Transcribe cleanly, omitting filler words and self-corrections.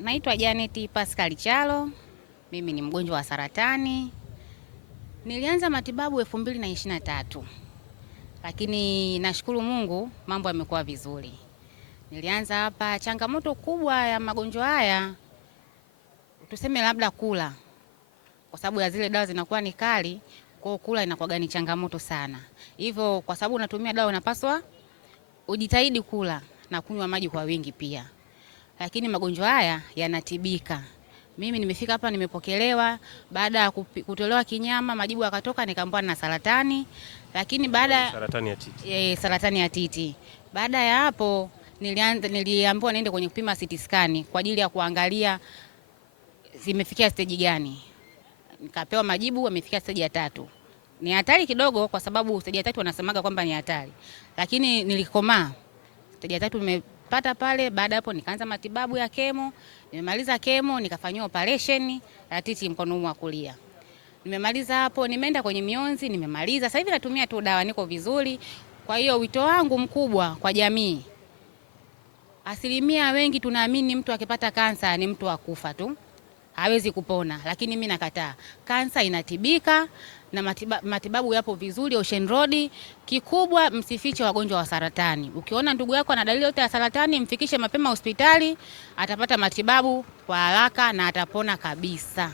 Naitwa Janet Pascal Chalo. Mimi ni mgonjwa wa saratani. Nilianza matibabu 2023. Lakini nashukuru Mungu mambo yamekuwa vizuri. Nilianza hapa, changamoto kubwa ya magonjwa haya tuseme labda kula. Kwa sababu ya zile dawa zinakuwa ni kali, kwa kula inakuwa ni changamoto sana. Hivyo kwa sababu unatumia dawa unapaswa ujitahidi kula na kunywa maji kwa wingi pia. Lakini magonjwa haya yanatibika. Mimi nimefika hapa nimepokelewa baada ya kutolewa kinyama, majibu yakatoka nikaambiwa na saratani. Lakini baada saratani ya titi. Saratani ya titi. Baada ya hapo niliambiwa niende kwenye kupima CT scan kwa ajili ya kuangalia zimefikia stage gani. Nikapewa majibu yamefikia stage ya 3. Ni hatari kidogo kwa sababu stage ya 3 wanasemaga kwamba ni hatari. Lakini nilikomaa. Stage ya 3 nimepata pale, baada hapo nikaanza matibabu ya kemo. Nimemaliza kemo, nikafanywa operation ya titi mkono wa kulia. Nimemaliza hapo, nimeenda kwenye mionzi, nimemaliza. Sasa hivi natumia tu dawa, niko vizuri. Kwa hiyo wito wangu mkubwa kwa jamii. Asilimia wengi tunaamini mtu akipata kansa ni mtu akufa tu. Hawezi kupona, lakini mimi nakataa. Kansa inatibika na matibabu yapo vizuri Ocean Road. Kikubwa msifiche wagonjwa wa saratani. Ukiona ndugu yako ana dalili yote ya saratani, mfikishe mapema hospitali, atapata matibabu kwa haraka na atapona kabisa.